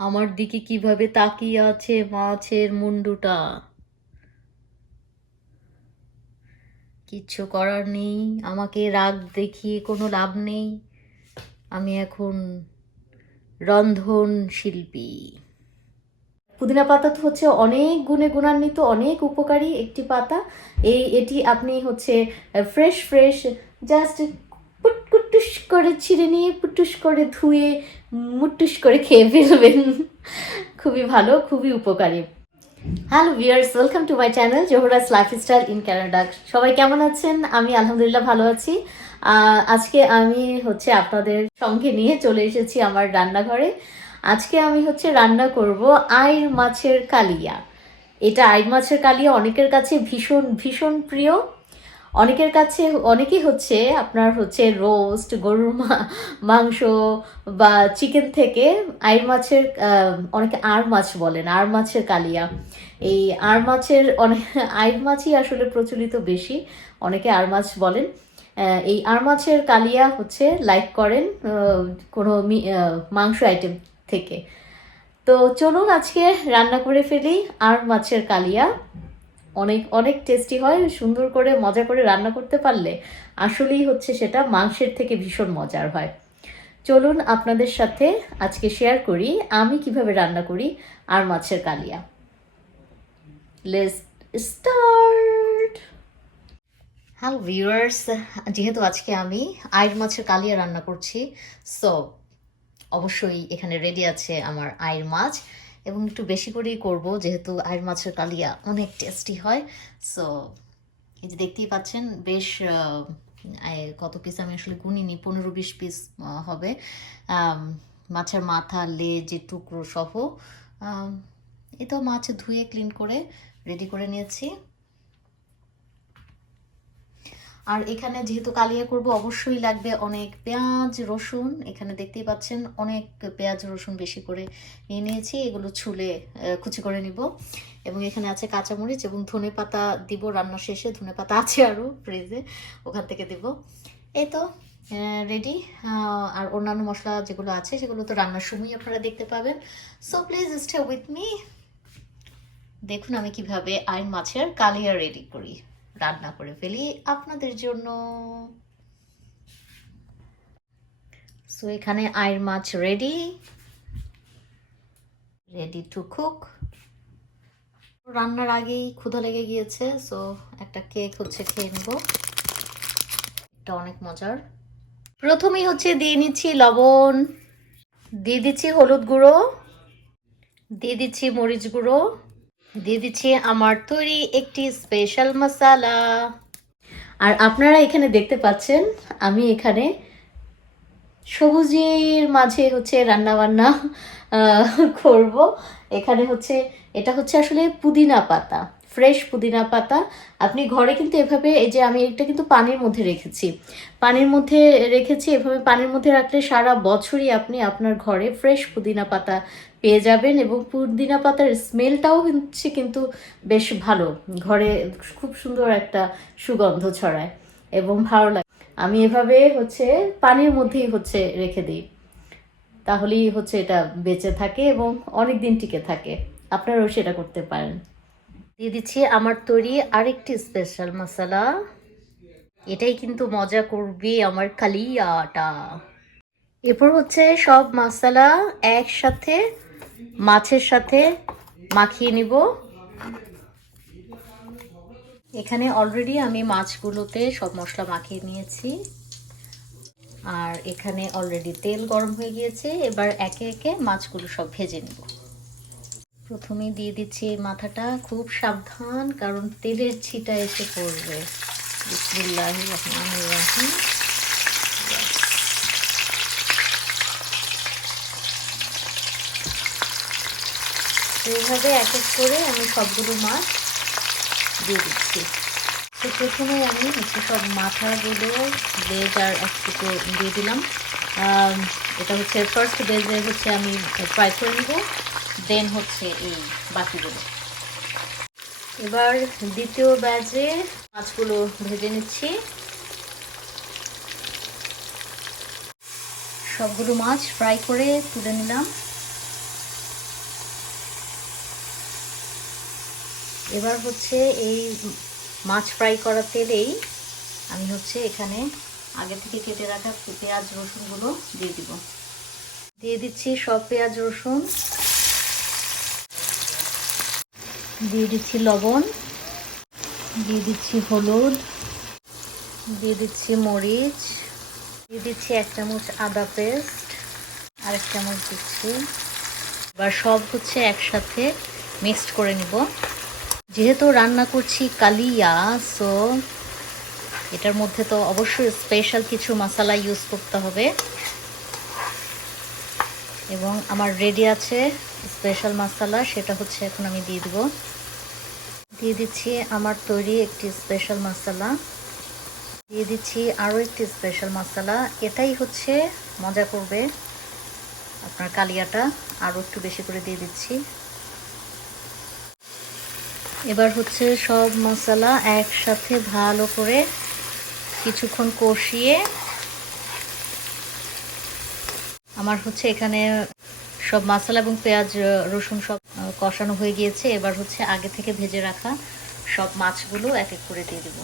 আমার দিকে কীভাবে তাকিয়ে আছে মাছের মুন্ডুটা? কিচ্ছু করার নেই, আমাকে রাগ দেখিয়ে কোনো লাভ নেই। আমি এখন রন্ধন শিল্পী পুদিনা পাতা তো হচ্ছে অনেক গুণে গুণান্বিত, অনেক উপকারী একটি পাতা। এই, এটি আপনি হচ্ছে ফ্রেশ ফ্রেশ জাস্ট পুটকুটুস করে ছিঁড়ে নিয়ে পুটুস করে ধুয়ে, মুটুস করে খেয়ে ফেলবেন। খুবই ভালো, খুবই উপকারী। Hello viewers welcome to my channel Zohra's lifestyle in Canada সবাই কেমন আছেন? আমি আলহামদুলিল্লাহ ভালো আছি। আজকে আমি হচ্ছে আপনাদের সঙ্গে নিয়ে চলে এসেছি আমার রান্নাঘরে। আজকে আমি হচ্ছে রান্না করব আইর মাছের কালিয়া। এটা আইর মাছের কালিয়া অনেকের কাছে ভীষণ ভীষণ প্রিয়। অনেকের কাছে, অনেকেই হচ্ছে আপনার হচ্ছে রোস্ট গরুর মাংস বা চিকেন থেকে আইর মাছের অনেকে আর মাছ বলেন আর মাছের কালিয়া। এই আর মাছের অনেক আইর মাছই আসলে প্রচলিত বেশি, অনেকে আর মাছ বলেন। এই আর মাছের কালিয়া হচ্ছে লাইক করেন কোনো মাংস আইটেম থেকে। তো চলুন আজকে রান্না করে ফেলি আর মাছের কালিয়া। অনেক অনেক টেস্টি হয়, সুন্দর করে, মজা করে রান্না করতে পারলে আসলেই হচ্ছে সেটা মাংসের থেকে ভীষণ মজার হয়। চলুন আপনাদের সাথে আজকে শেয়ার করি আমি কীভাবে রান্না করি আর মাছের কালিয়া। লেটস স্টার্ট হ্যালো ভিউয়ার্স যেহেতু আজকে আমি আইর মাছের কালিয়া রান্না করছি সো অবশ্যই এখানে রেডি আছে আমার আইর মাছ। এবং একটু বেশি করেই করব, যেহেতু আয়ের মাছের কালিয়া অনেক টেস্টি হয়। সো এই যে দেখতেই পাচ্ছেন, বেশ কত পিস আমি আসলে গুনিনি, পনেরো বিশ পিস হবে। মাছের মাথা, লেজ টুকরো সহ। এ তো মাছ ধুয়ে ক্লিন করে রেডি করে নিয়েছি। আর এখানে যেহেতু কালিয়া করব, অবশ্যই লাগবে অনেক পেঁয়াজ, রসুন। এখানে দেখতেই পাচ্ছেন অনেক পেঁয়াজ, রসুন বেশি করে নিয়ে নিয়েছি। এগুলো ছুলে কুচি করে নিব। এবং এখানে আছে কাঁচামরিচ এবং ধনে পাতা দিব রান্না শেষে। ধনে পাতা আছে আরও ফ্রিজে, ওখান থেকে দিব। এই তো রেডি আর অন্যান্য মশলা যেগুলো আছে, সেগুলো তো রান্নার সময়ই আপনারা দেখতে পাবেন। So please stay with me দেখুন আমি কীভাবে আইন মাছের কালিয়া রেডি করি। রান্না করে ফেলি আপনাদের জন্য। সো এখানে আয়ের মাছ রেডি রেডি টু কুক রান্নার আগেই ক্ষুধা লেগে গিয়েছে সো একটা কেক হচ্ছে খেয়ে নেব। এটা অনেক মজার। প্রথমেই হচ্ছে দিয়ে নিচ্ছি লবণ। দিয়ে দিচ্ছি হলুদ গুঁড়ো। দিয়ে দিচ্ছি মরিচ গুঁড়ো। দিয়ে দিচ্ছি আমার তৈরি একটি স্পেশাল মশালা আর আপনারা এখানে দেখতে পাচ্ছেন, আমি এখানে সবুজের মাঝে হচ্ছে রান্না বান্না করব। এখানে হচ্ছে, এটা হচ্ছে আসলে পুদিনা পাতা। ফ্রেশ পুদিনা পাতা। আপনি ঘরে কিন্তু এভাবে, এই যে আমি এটা কিন্তু পানির মধ্যে রেখেছি। পানির মধ্যে রেখেছি, এভাবে পানির মধ্যে রাখলে সারা বছরই আপনি আপনার ঘরে ফ্রেশ পুদিনা পাতা পেয়ে যাবেন এবং পুদিনা পাতার স্মেলটাও হচ্ছে কিন্তু বেশ ভালো। ঘরে খুব সুন্দর একটা সুগন্ধ ছড়ায় এবং ভালো লাগে। আমি এভাবে হচ্ছে পানির মধ্যেই হচ্ছে রেখে দিই। তাহলেই হচ্ছে এটা বেঁচে থাকে এবং অনেক দিন টিকে থাকে। আপনারাও সেটা করতে পারেন। দিয়ে দিচ্ছি আমার তৈরি আরেকটি স্পেশাল মশলা এটাই কিন্তু মজা করবে আমার কালিয়াটা। এরপর হচ্ছে সব মশলা একসাথে মাছের সাথে মাখিয়ে নিব। এখানে অলরেডি আমি মাছগুলোতে সব মশলা মাখিয়ে নিয়েছি। আর এখানে অলরেডি তেল গরম হয়ে গিয়েছে। এবার একে একে মাছগুলো সব ভেজে নিব। প্রথমে দিয়ে দিচ্ছি মাথাটা। খুব সাবধান, কারণ তেলের ছিটা এসে পড়বে। বিসমিল্লাহির রহমানির রহিম। এইভাবে এক এক করে আমি সবগুলো মাছ দিয়ে দিচ্ছি। তো প্রথমে আমি একটু সব মাথাগুলো বেজ আর একটুকু দিয়ে দিলাম। এটা হচ্ছে ফার্স্ট বেজে হচ্ছে আমি ফ্রাই করে নেব। দেন হচ্ছে এই বাকিগুলো এবার দ্বিতীয় ব্যাচে মাছগুলো ভেজে নিচ্ছি। সবগুলো মাছ ফ্রাই করে তুলে নিলাম। এবার হচ্ছে এই মাছ ফ্রাই করা তেলেই আমি হচ্ছে এখানে আগে থেকে কেটে রাখা পেঁয়াজ রসুনগুলো দিয়ে দিব। দিয়ে দিচ্ছি সব পেঁয়াজ রসুন। দিয়ে দিচ্ছি লবণ, দিয়ে দিচ্ছি হলুদ, দিয়ে দিচ্ছি মরিচ, দিয়ে দিচ্ছি এক চামচ আদা পেস্ট আর এক চামচ দিচ্ছি। এবার সব হচ্ছে একসাথে মিক্সড করে নিব। যেহেতু রান্না করছি কালিয়া, সো এটার মধ্যে তো অবশ্যই স্পেশাল কিছু মশলা ইউজ করতে হবে। এবং আমার রেডি আছে স্পেশাল মশলা সেটা হচ্ছে এখন আমি দিয়ে দিব। দিয়ে দিচ্ছি আমার তৈরি একটি স্পেশাল মশলা দিয়ে দিচ্ছি আরও একটি স্পেশাল মশলা এটাই হচ্ছে মজা করবে আপনার কালিয়াটা। আরও একটু বেশি করে দিয়ে দিচ্ছি। এবার হচ্ছে সব মশলা একসাথে ভালো করে কিছুক্ষণ কষিয়ে, আমার হচ্ছে এখানে সব মশলা এবং পেঁয়াজ রসুন সব কষানো হয়ে গিয়েছে। এবার হচ্ছে আগে থেকে ভেজে রাখা সব মাছগুলো এক এক করে দিয়ে দেবো।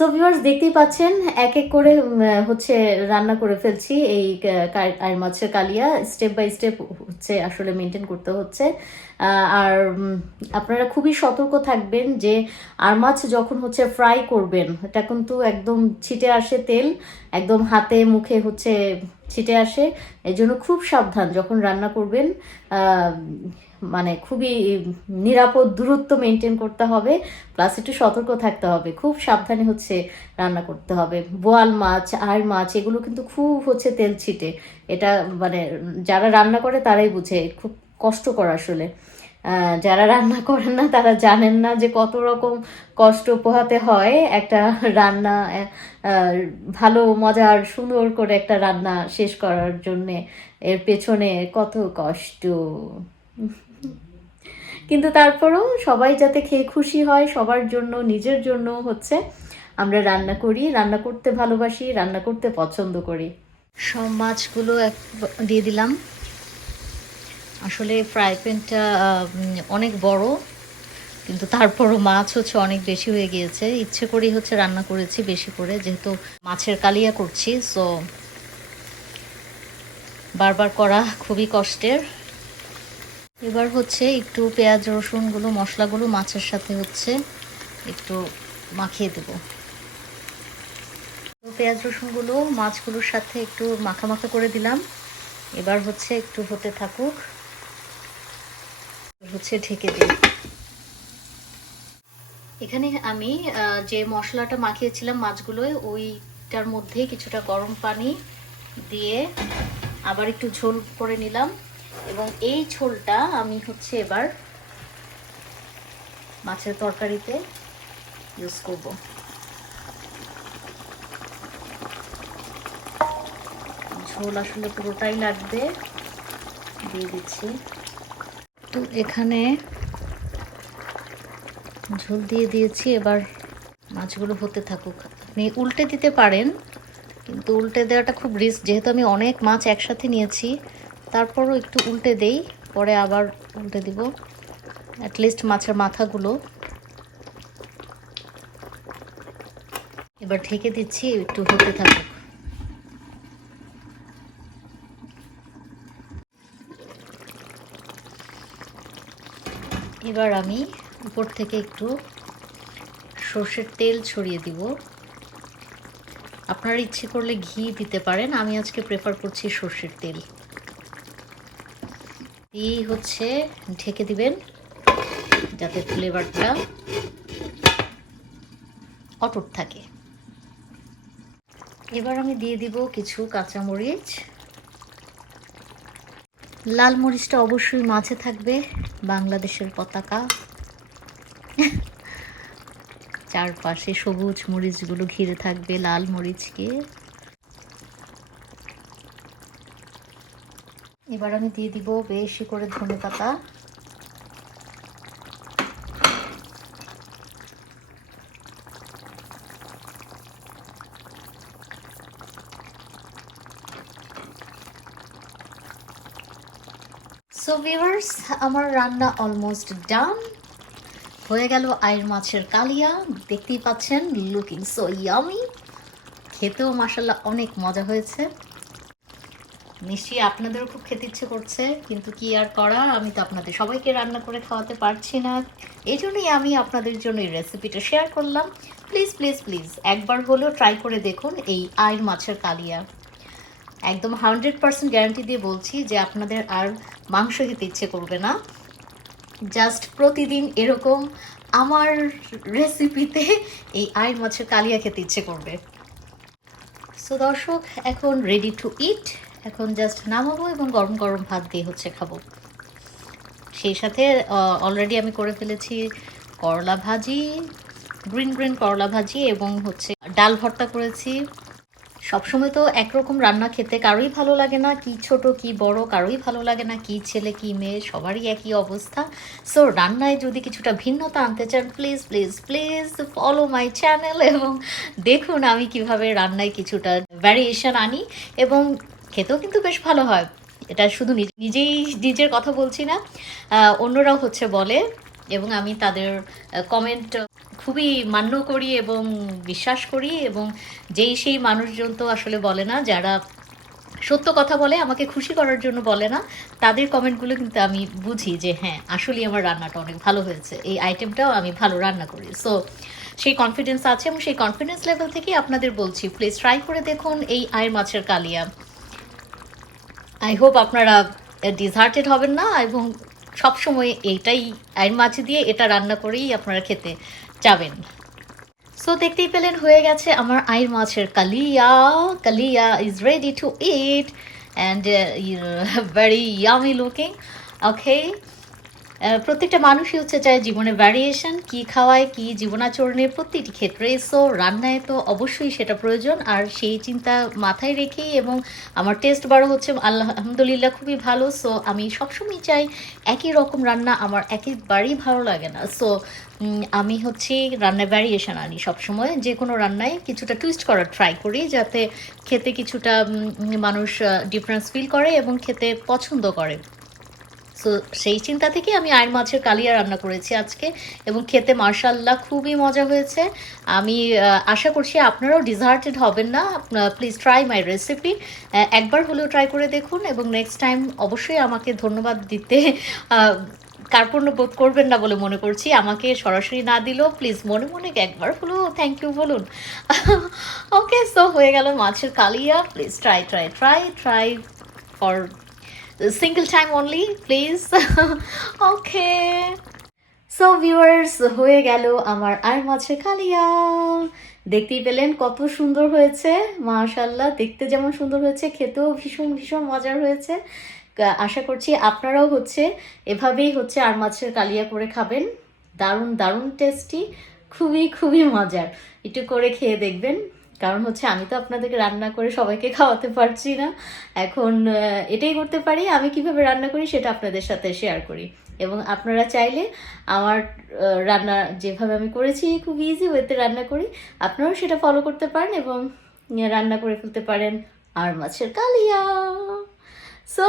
সো ভিউয়ার্স দেখতেই পাচ্ছেন এক এক করে হচ্ছে রান্না করে ফেলছি এই আর মাছের কালিয়া। স্টেপ বাই স্টেপ হচ্ছে আসলে মেনটেন করতে হচ্ছে। আর আপনারা খুবই সতর্ক থাকবেন যে, আর মাছ যখন হচ্ছে ফ্রাই করবেন, এটা কিন্তু একদম ছিটে আসে তেল। একদম হাতে মুখে হচ্ছে ছিটে আসে। এই জন্য খুব সাবধান যখন রান্না করবেন মানে খুবই নিরাপদ দূরত্ব মেনটেন করতে হবে প্লাস একটু সতর্ক থাকতে হবে। খুব সাবধানে হচ্ছে রান্না করতে হবে। বোয়াল মাছ আর মাছ, এগুলো কিন্তু খুব হচ্ছে তেল ছিটে। এটা মানে যারা রান্না করে তারাই বুঝে, খুব কষ্টকর আসলে। যারা রান্না করেন না, তারা জানেন না যে কত রকম কষ্ট পোহাতে হয় একটা রান্না ভালো, মজার, সুন্দর করে একটা রান্না শেষ করার জন্যে। এর পেছনে কত কষ্ট। কিন্তু তারপরেও সবাই যাতে খেয়ে খুশি হয়, সবার জন্য, নিজের জন্য হচ্ছে আমরা রান্না করি, রান্না করতে ভালোবাসি, রান্না করতে পছন্দ করি। সব মাছগুলো এক দিয়ে দিলাম। আসলে ফ্রাই প্যানটা অনেক বড়, কিন্তু তারপরও মাছ হচ্ছে অনেক বেশি হয়ে গিয়েছে। ইচ্ছে করেই হচ্ছে রান্না করেছি বেশি করে, যেহেতু মাছের কালিয়া করছি সো বারবার করা খুবই কষ্টের। এবার হচ্ছে একটু পেঁয়াজ, রসুনগুলো, মশলাগুলো মাছের সাথে হচ্ছে একটু মাখিয়ে দেব। পেঁয়াজ, রসুনগুলো, মাছগুলোর সাথে একটু মাখা মাখা করে দিলাম। এবার হচ্ছে একটু হতে থাকুক। হচ্ছে ঢেকে দিই। এখানে আমি যে মশলাটা মাখিয়েছিলাম মাছগুলোয়, ওইটার মধ্যে কিছুটা গরম পানি দিয়ে আবার একটু ঝোল করে নিলাম। এবং এই ঝোলটা আমি হচ্ছে এবার মাছের তরকারিতে ইউজ করব। ঝোল আসলে পুরোটাই লাগবে। দিয়ে দিচ্ছি। তো এখানে ঝোল দিয়ে দিয়েছি। এবার মাছগুলো হতে থাকুক। আপনি উল্টে দিতে পারেন, কিন্তু উল্টে দেওয়াটা খুব রিস্ক যেহেতু আমি অনেক মাছ একসাথে নিয়েছি, তারপরও একটু উল্টে দেই, পরে আবার উল্টে দিব। অ্যাটলিস্ট মাছের মাথাগুলো। এবার ঢেকে দিচ্ছি, একটু হতে থাকুক। এবার আমি উপর থেকে একটু সর্ষের তেল ছড়িয়ে দিব। আপনারা ইচ্ছে করলে ঘি দিতে পারেন, আমি আজকে প্রেফার করছি সর্ষের তেল। এই হচ্ছে, ঢেকে দিবেন, যাতে ফ্লেভারটা অটুট থাকে। এবার আমি দিয়ে দিব কিছু কাঁচামরিচ। লাল মরিচটা অবশ্যই মাঝে থাকবে বাংলাদেশের পতাকা। চারপাশে সবুজ মরিচগুলো ঘিরে থাকবে লাল মরিচকে। এবার আমি দিয়ে দিব বেশি করে ধনে পাতা সো ভিউয়ার্স আমার রান্না অলমোস্ট ডান হয়ে গেল আয়ের মাছের কালিয়া, দেখতেই পাচ্ছেন লুকিং সো ইয়ামি খেতেও মাসাল্লাহ অনেক মজা হয়েছে। নিশ্চয়ই আপনাদেরও খুব খেতে ইচ্ছে করছে, কিন্তু কি আর করা আমি তো আপনাদের সবাইকে রান্না করে খাওয়াতে পারছি না। এই জন্যই আমি আপনাদের জন্য এই রেসিপিটা শেয়ার করলাম। প্লিজ প্লিজ প্লিজ একবার হলেও ট্রাই করে দেখুন এই আয়ের মাছের কালিয়া। একদম হান্ড্রেড পার্সেন্ট গ্যারান্টি দিয়ে বলছি যে আপনাদের আর মাংস খেতে ইচ্ছে করবে না। জাস্ট প্রতিদিন এরকম আমার রেসিপিতে এই আয়ের মাছের কালিয়া খেতে ইচ্ছে করবে। সো দর্শক, এখন রেডি টু ইট এখন জাস্ট নামাবো এবং গরম গরম ভাত দিয়ে হচ্ছে খাব। সেই সাথে অলরেডি আমি করে ফেলেছি করলা ভাজি গ্রিন গ্রিন করলা ভাজি এবং হচ্ছে ডাল ভর্তা করেছি। সবসময় তো একরকম রান্না খেতে কারোই ভালো লাগে না, কি ছোট, কি বড় কারোই ভালো লাগে না, কি ছেলে, কি মেয়ে, সবারই একই অবস্থা। সো রান্নায় যদি কিছুটা ভিন্নতা আনতে চান please please please follow my channel এবং দেখুন আমি কীভাবে রান্নায় কিছুটা ভ্যারিয়েশন আনি এবং খেতেও কিন্তু বেশ ভালো হয়। এটা শুধু নিজ- নিজেই নিজের কথা বলছি না অন্যরাও হচ্ছে বলে এবং আমি তাদের কমেন্ট খুবই মান্য করি এবং বিশ্বাস করি এবং যেই সেই মানুষজন তো আসলে বলে না, যারা সত্য কথা বলে, আমাকে খুশি করার জন্য বলে না, তাদের কমেন্টগুলো কিন্তু আমি বুঝি যে হ্যাঁ আসলেই আমার রান্নাটা অনেক ভালো হয়েছে। এই আইটেমটাও আমি ভালো রান্না করি। সো সেই কনফিডেন্স আছে এবং সেই কনফিডেন্স লেভেল থেকেই আপনাদের বলছি প্লিজ ট্রাই করে দেখুন এই আয়ের মাছের কালিয়া। আই হোপ আপনারা ডিজার্টেড হবেন না এবং সবসময় এইটাই আইন মাছ দিয়ে এটা রান্না করেই আপনারা খেতে যাবেন। সো দেখতেই পেলেন, হয়ে গেছে আমার আইর মাছের কালিয়া। Kalia is ready to eat and very yummy looking okay প্রত্যেকটা মানুষই হচ্ছে চায় জীবনে ভ্যারিয়েশন কি খাওয়ায়, কি জীবনাচরণের প্রতিটি ক্ষেত্রে সো রান্নায় তো অবশ্যই সেটা প্রয়োজন। আর সেই চিন্তা মাথায় রেখেই এবং আমার টেস্ট বারও হচ্ছে আলহামদুলিল্লাহ খুবই ভালো। সো আমি সবসময় চাই একই রকম রান্না আমার একেবারেই ভালো লাগে না। সো আমি হচ্ছে রান্নায় ভ্যারিয়েশন আনি সবসময়। যে কোনো রান্নায় কিছুটা টুইস্ট করার ট্রাই করি যাতে খেতে কিছুটা মানুষ ডিফারেন্স ফিল করে এবং খেতে পছন্দ করে। সো সেই চিন্তা থেকে আমি আয়ের মাছের কালিয়া রান্না করেছি আজকে এবং খেতে মার্শাল্লাহ খুবই মজা হয়েছে। আমি আশা করছি আপনারাও ডিজার্টেড হবেন না। প্লিজ ট্রাই মাই রেসিপি একবার হলেও ট্রাই করে দেখুন এবং নেক্সট টাইম অবশ্যই আমাকে ধন্যবাদ দিতে কার্পণ্য বোধ করবেন না বলে মনে করছি। আমাকে সরাসরি না দিলেও প্লিজ মনে মনে একবার হলেও থ্যাংক ইউ বলুন। ওকে সো হয়ে গেল মাছের কালিয়া। Please try try try try for single time only please okay so viewers হয়ে গেল আমার আর মাছের কালিয়া। দেখতেই পেলেন কত সুন্দর হয়েছে। মাশাল্লাহ দেখতে যেমন সুন্দর হয়েছে, খেতেও ভীষণ ভীষণ মজার হয়েছে। আশা করছি আপনারাও হচ্ছে, এভাবেই হচ্ছে আর মাছের কালিয়া করে খাবেন। দারুণ দারুণ টেস্টি খুবই খুবই মজার। একটু করে খেয়ে দেখবেন। কারণ হচ্ছে আমি তো আপনাদেরকে রান্না করে সবাইকে খাওয়াতে পারছি না। এখন এটাই করতে পারি, আমি কীভাবে রান্না করি সেটা আপনাদের সাথে শেয়ার করি। এবং আপনারা চাইলে আমার রান্না যেভাবে আমি করেছি খুব ইজি ওয়েতে রান্না করি, আপনারাও সেটা ফলো করতে পারেন এবং রান্না করে ফেলতে পারেন। আর মাছের কালিয়া। সো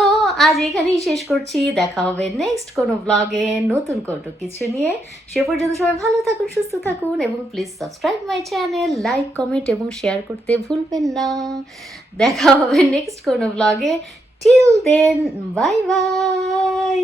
আজ এখানেই শেষ করছি। দেখা হবে নেক্সট কোনো ব্লগে নতুন কোনো কিছু নিয়ে। সে পর্যন্ত সবাই ভালো থাকুন, সুস্থ থাকুন এবং please subscribe my channel like comment এবং শেয়ার করতে ভুলবেন না। দেখা হবে নেক্সট কোনো ব্লগে টিল দেন বাই বাই